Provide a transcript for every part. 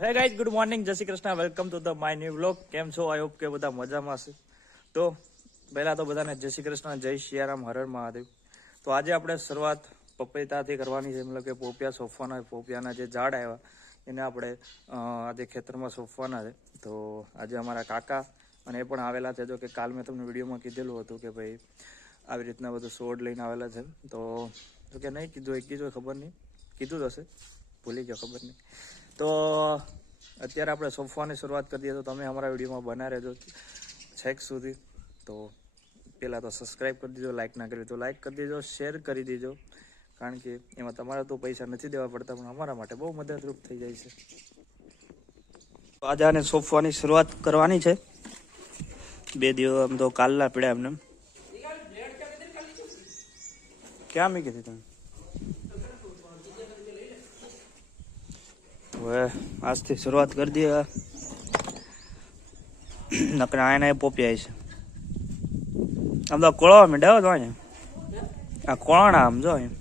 Hey guys, good morning, જય Shri Krishna, welcome to the my new vlog. કેમ છો? I hope કે બધા મજામાં હશે. તો પહેલા તો બધાને જય શ્રી કૃષ્ણ, જય સિયારામ, હર હર મહાદેવ. તો આજે આપણે શરૂઆત પપૈતાથી કરવાની છે, મતલબ કે પોપિયાના જે ઝાડ આવ્યા એને આપણે આજે ખેતરમાં સોંપવાના છે. તો આજે અમારા કાકા અને એ પણ આવેલા છે. જો કે કાલ મેં તમને વિડીયોમાં કીધેલું હતું કે ભાઈ આવી રીતના બધું છોડ લઈને આવેલા છે. તો કે નહીં કીધું ખબર નહીં, કીધું જ હશે, ભૂલી ગયો, ખબર નહીં. તો અત્યારે આપણે સોંપવાની શરૂઆત કરી દઈએ. તો તમે અમારા વિડીયોમાં બના રહેજો છેક સુધી. તો પહેલાં તો સબસ્ક્રાઈબ કરી દીજો, લાઇક ના કરી તો લાઇક કરી દેજો, શેર કરી દેજો, કારણ કે એમાં તમારે તો પૈસા નથી દેવા પડતા, પણ અમારા માટે બહુ મદદરૂપ થઈ જાય છે. તો આજે આને સોંપવાની શરૂઆત કરવાની છે. 2 દિવસ આમ તો કાલના પડ્યા એમને. ક્યાં મૂકી હતી તમે? હવે આજથી શરૂઆત કરી દઈએ. નકર આને પોપિયા છે. આમ તો કોળવા માંડ્યા તો અહીંયા આ કોળાના આમ જો અહીં.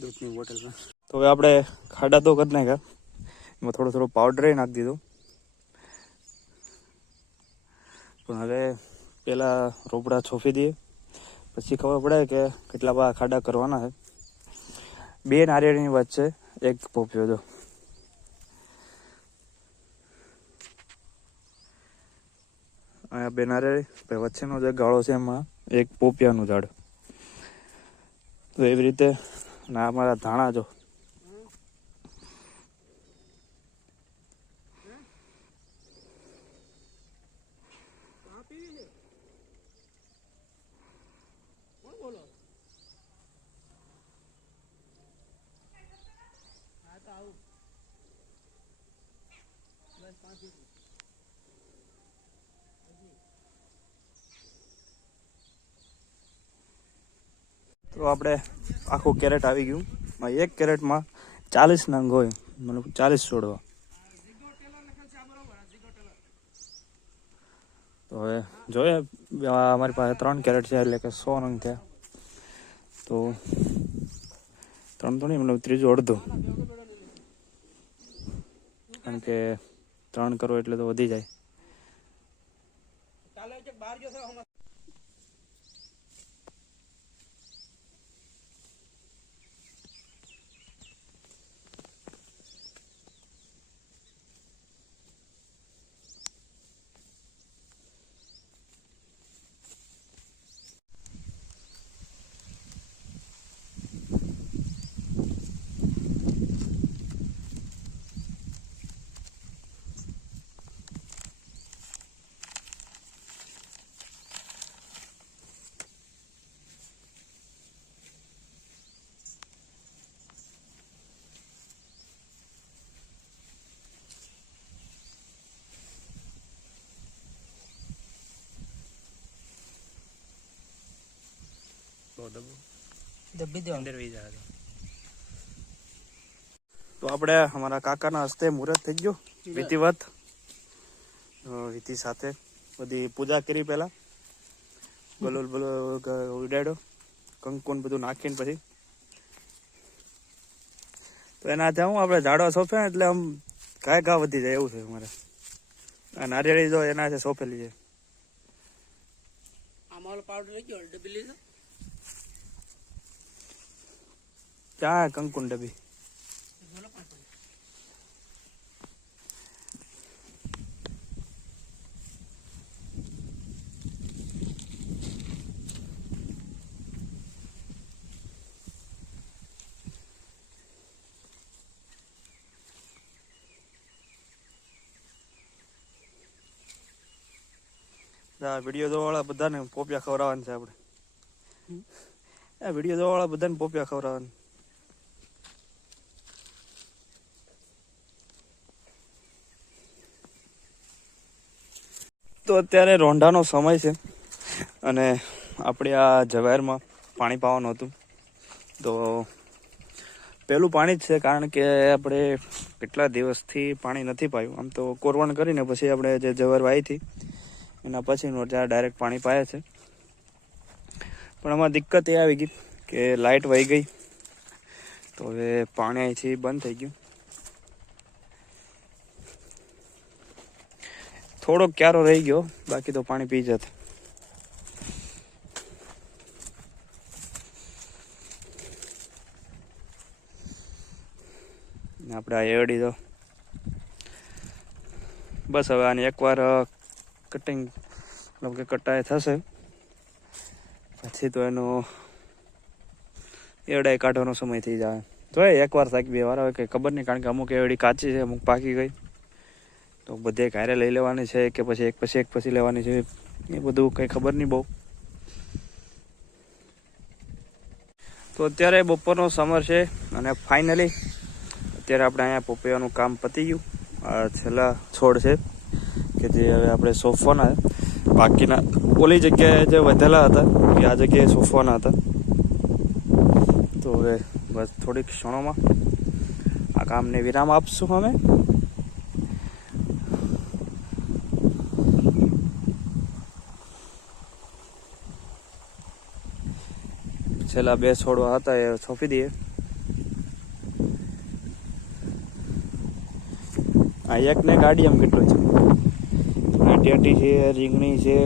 દૂધની બોટલમાં તો હવે આપણે ખાડા તો કરી નાખ્યા. એમાં થોડો પાવડર નાખી દીધો. પણ હવે પેલા રોપડા છોફી દઈએ, પછી ખબર પડે કે કેટલા બધા ખાડા કરવાના છે. 2 નારિયેળની વચ્ચે 1 પોપિયો. જો અહીંયા 2 નારિયેળી, વચ્ચેનો જે ગાળો છે એમાં 1 પોપિયાનું ઝાડ. તો એવી રીતે ના અમારા ધાણા જો તો આપણે આખું કેરેટ આવી ગયું. 1 કેરેટમાં 40 નંગ હોય, મતલબ 40 છોડવા. તો હવે જોઈએ, અમારી પાસે 3 કેરેટ છે, એટલે કે 100 નંગ થયા. તો 3 તો નહીં, મતલબ ત્રીજું અડધું, કારણ કે 3 કરો એટલે તો વધી જાય. તો આપણે અમારા કાકાના હસ્તે મુહૂર્ત થઈ ગયો, વિધિવત વિધિ સાથે બધી પૂજા કરી. પહેલા ગલોલ બલો ઉડાડ્યો, કંકુન બધું નાખીને પછી તો એનાથી હું આપણે ઝાડવા સોંપે એટલે આમ ઘા વધી જાય એવું છે અમારે. આ નારિયેળી જો એનાથી સોંપેલી છે. ક્યાં કંકુન ડબ્બી? આ વિડીયો જોવાવાળા બધાને પોપિયા ખવડાવવાના છે આપણે. આ વિડીયો જોવાવાળા બધાને પોપિયા ખવડાવવાના. તો અત્યારે રોંઢાનો સમય છે અને આપણે આ જવારમાં પાણી પાવાનું હતું. તો પહેલું પાણી જ છે, કારણ કે આપણે કેટલા દિવસથી પાણી નથી પાયું. આમ તો કોરવણ કરીને પછી આપણે જે જવાર વાવી હતી એના પછીનું ત્યાં ડાયરેક્ટ પાણી પાય છે. પણ આમાં દિક્કત એ આવી ગઈ કે લાઇટ વહી ગઈ, તો હવે પાણી અહીંથી બંધ થઈ ગયું. થોડોક ક્યારો રહી ગયો, બાકી તો પાણી પી જત. આપણે આ એવડી તો બસ હવે આની એકવાર કટિંગ મતલબ કે કટાઈ થશે પછી તો એનો એવડાઈ કાઢવાનો સમય થઈ જાય. તો એકવાર શાક બે વાર હવે કંઈ ખબર નહીં, કારણ કે અમુક એવડી કાચી છે, અમુક પાકી ગઈ. તો બધે ઘરે લઈ લેવાની છે કે પછી એક પછી લેવાની છે એ બધું કંઈ ખબર નહીં બહુ. તો અત્યારે બપોરનો સમર છે અને ફાઇનલી અત્યારે આપણે અહીંયા પોપૈયાનું કામ પતી ગયું. આ છેલ્લા છોડ છે કે જે હવે આપણે સોંપવાના. બાકીના ઓલી જગ્યાએ જે વધેલા હતા એ આ જગ્યાએ સોંપવાના હતા. તો હવે બસ થોડીક ક્ષણોમાં આ કામને વિરામ આપશું અમે. છેલ્લા 2 છોડવા હતા એ સોંપી દઈએ. આ એક ને ગાડી આમ કેટલું છે, ટેટી છે, રીંગણી છે,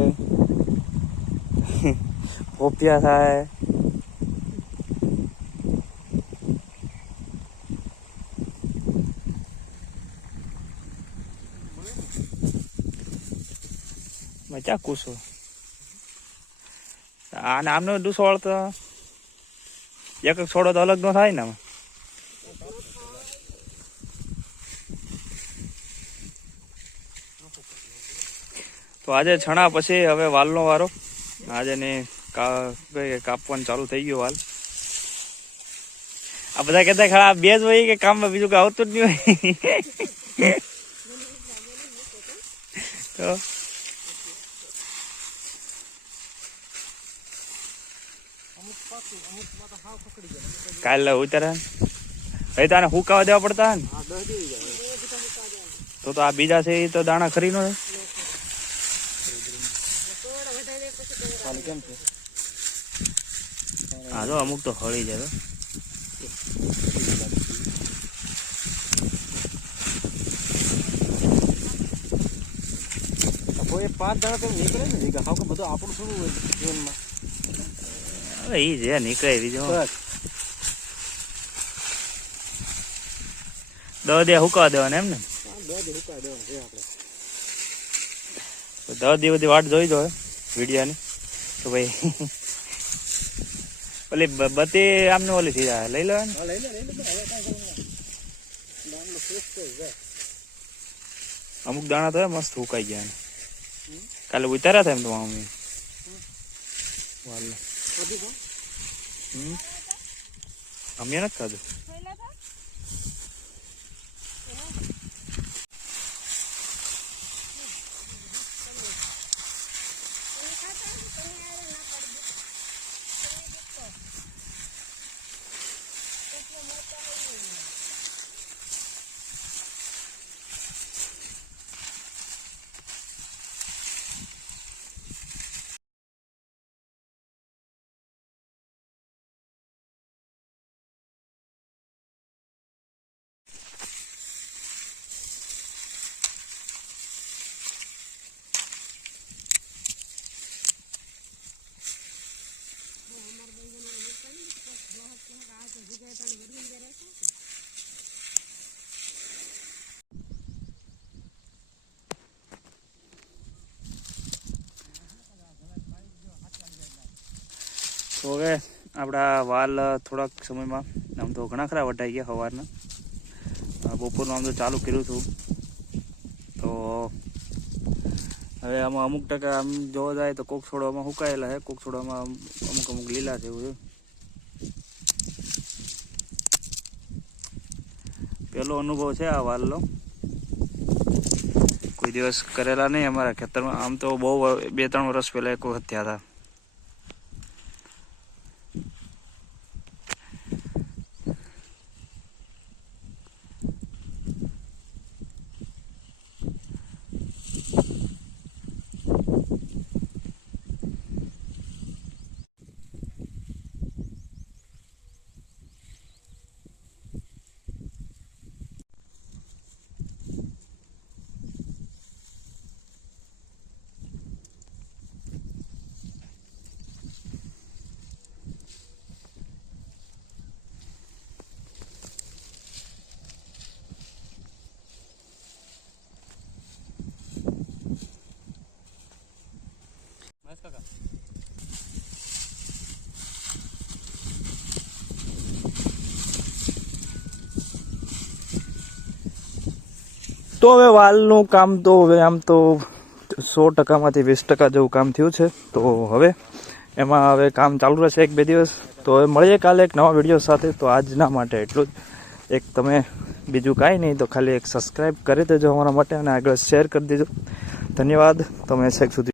પોપિયા થાય. મજા કુસો આને આમનો ડૂસો વળતો એક છોડો તો અલગ નો થાય ને. તો આજે છણા પછી હવે વાલનો વારો. આજે ને કાપવાનું ચાલુ થઈ ગયું વાલ. આ બધા કહેતા ખરા બે જ હોય કે કામમાં બીજું કઈ આવતું જ નહીં હોય. તો કાલે ઉતારે હવે તો આને હુકાવા દેવા પડતા ને. તો આ બીજા છે એ તો દાણા ખરી નો. હા તો અમુક તો હળી જાય. કોઈ 5 દાણા તો નીકળે ને હાવ કે બધું આપણું થોડું હોય જીવનમાં. હવે એ જે નીકળે બીજું દે હુકાવા દેવાને એમ ને. 10 દી બધી વાટ જોઈ જો વિડીયાની. તો ભાઈ ઓલી બધી આમને ઓલી થઈ જાય લઈ લેવાની. અમુક દાણા તો મસ્ત હુકાઈ ગયા. કાલે ઉતાર્યા હતા એમ તો મમ્મી. અમે નથી ખાધું. તો હવે આપણા વાલ થોડાક સમયમાં આમ તો ઘણા ખરા વટાઈ ગયા સવારના. બપોરનું આમ તો ચાલુ કર્યું હતું. તો હવે હવે આમાં અમુક ટકા આમ જોવા જાય તો કોક છોડવામાં સુકાયેલા છે, કોક છોડવામાં અમુક લીલા છે એવું છે. પેલો અનુભવ છે આ વાલનો, કોઈ દિવસ કરેલા નહીં અમારા ખેતરમાં. આમ તો બહુ 2-3 વર્ષ પહેલા એક વખત થયા હતા. તો હવે વાલનું કામ તો હવે આમ તો 100%માંથી 20% જેવું કામ થયું છે. તો હવે એમાં હવે કામ ચાલુ રહેશે 1-2 દિવસ. તો હવે મળીએ કાલે એક નવા વિડીયો સાથે. તો આજના માટે એટલું જ. એક તમે બીજું કાંઈ નહીં તો ખાલી એક સબસ્ક્રાઈબ કરી દેજો અમારા માટે અને આગળ શેર કરી દેજો. ધન્યવાદ તમે છેક સુધી